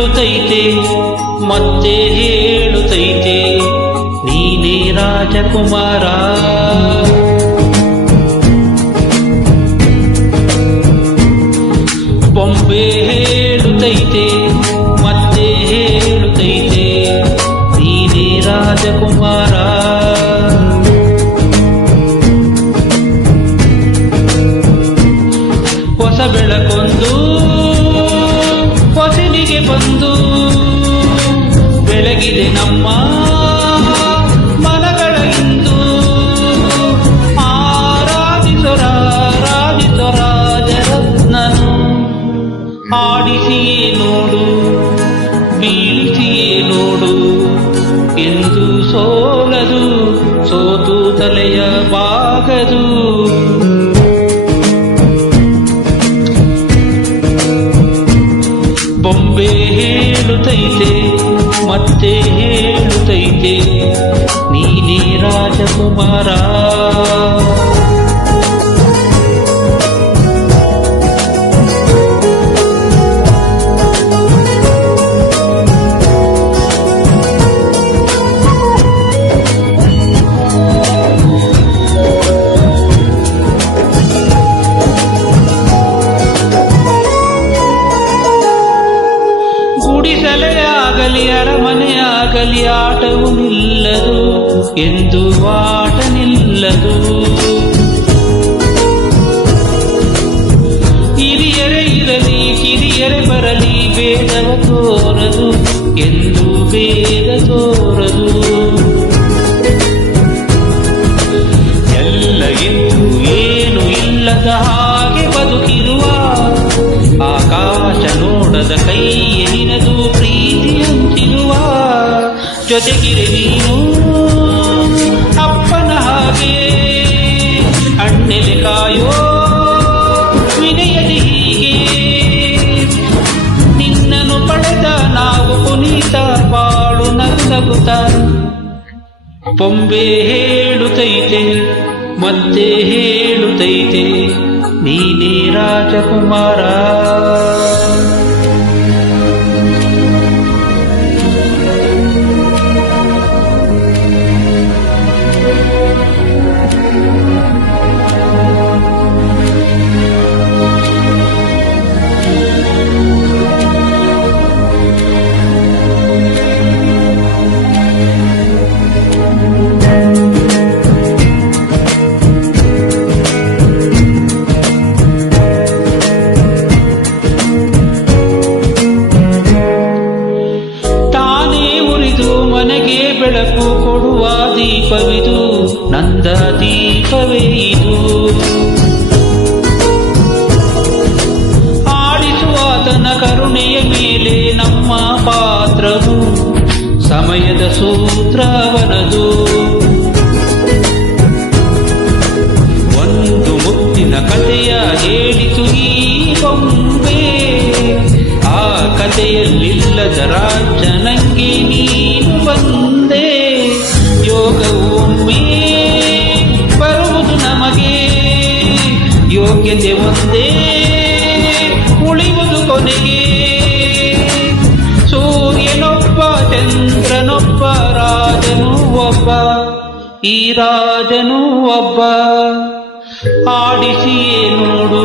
ಹೇಳುತ್ತೈತೆ ಮತ್ತೆ ಹೇಳುತ್ತೈತೆ ನೀನೇ ರಾಜಕುಮಾರ. ಬೊಂಬೆ ಹೇಳುತ್ತೈತೆ ಮತ್ತೆ ಹೇಳುತ್ತೈತೆ ನೀನೇ ರಾಜಕುಮಾರ. ಹೊಸ ಬೆಳಕೊಂದು ಹೊಸಲಿಗೆ ಬಂದು ಬೆಳಗಿದೆ ನಮ್ಮ ಮನಗಳ ಇಂದು. ರಾಜರತ್ನನು ಆಡಿಸಿಯೇ ನೋಡು ಬೀಳಿಸಿಯೇ ನೋಡು ಎಂದು ಸೋಲದು ಸೋತು ತಲೆಯ ಬಾಗದು. ಬೊಂಬೆ ಹೇಳುತ್ತೈತೆ ಮತ್ತೆ ಹೇಳುತ್ತೈತೆ ನೀನೇ ರಾಜಕುಮಾರ. ಗುಡಿಸಲೇ ಆಗಲಿ ಅರಮನೆಯಾಗಲಿ ಆಟವು ನಿಲ್ಲದು ಎಂದು ಆಟ ನಿಲ್ಲದು. ಹಿರಿಯರೇ ಇರಲಿ ಕಿರಿಯರೇ ಬರಲಿ ಭೇದವ ತೋರದು ಎಂದು ಭೇದ ತೋರದು. ಎಲ್ಲ ಎಂದು ಏನು ಇಲ್ಲದ ಹಾಗೆ ಬದುಕಿರುವ ಆಕಾಶ ನೋಡದ ಕೈಯ ನಿನದು ಪ್ರೀತಿ ಹಂಚಿರುವ. ಜೊತೆಗಿರೆ ನೀನು ಅಪ್ಪನ ಹಾಗೆ ಅಣ್ಣೆಲೆ ಕಾಯೋ ವಿನಯದಿ ಹೀಗೆ. ನಿನ್ನನ್ನು ಪಡೆದ ನಾವು ಪುನೀತ ಬಾಳು ನಗುತ್ತ. ಬೊಂಬೆ ಹೇಳುತ್ತೈತೆ ಮತ್ತೆ ಹೇಳುತ್ತೈತೆ ನೀನೇ ರಾಜಕುಮಾರ. ಮನೆಗೆ ಬೆಳಕು ಕೊಡುವ ದೀಪವಿದು ನಂದ ದೀಪವೇ ಇದು. ಆಡಿಸುವಾತನ ಕರುಣೆಯ ಮೇಲೆ ನಮ್ಮ ಪಾತ್ರವು ಸಮಯದ ಸೂತ್ರವನದು. ಒಂದು ಮುತ್ತಿನ ಕಥೆಯ ಹೇಳಿತು ಈ ಬೊಂಬೆ. ಆ ಕಥೆಯಲ್ಲಿಲ್ಲದ ರಾಜ್ಯ ನಂಗೆ ನೀನು ಬಂದೆ. ಯೋಗವು ಒಮ್ಮೆ ಬರುವುದು ನಮಗೆ ಯೋಗ್ಯತೆ ಒಂದೇ ಉಳಿಯುವುದು ಕೊನೆಗೆ. ಸೂರ್ಯನೊಬ್ಬ ಚಂದ್ರನೊಬ್ಬ ರಾಜನು ಒಬ್ಬ ಈ ರಾಜನು ಒಬ್ಬ. ಆಡಿಸಿಯೇ ನೋಡು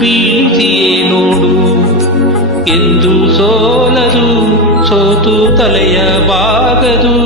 ಬೀಳಿಸಿಯೇ ನೋಡು ಎಂದು ಸೋಲದು ಸೋತು ತಲೆಯ ಬಾಗದು.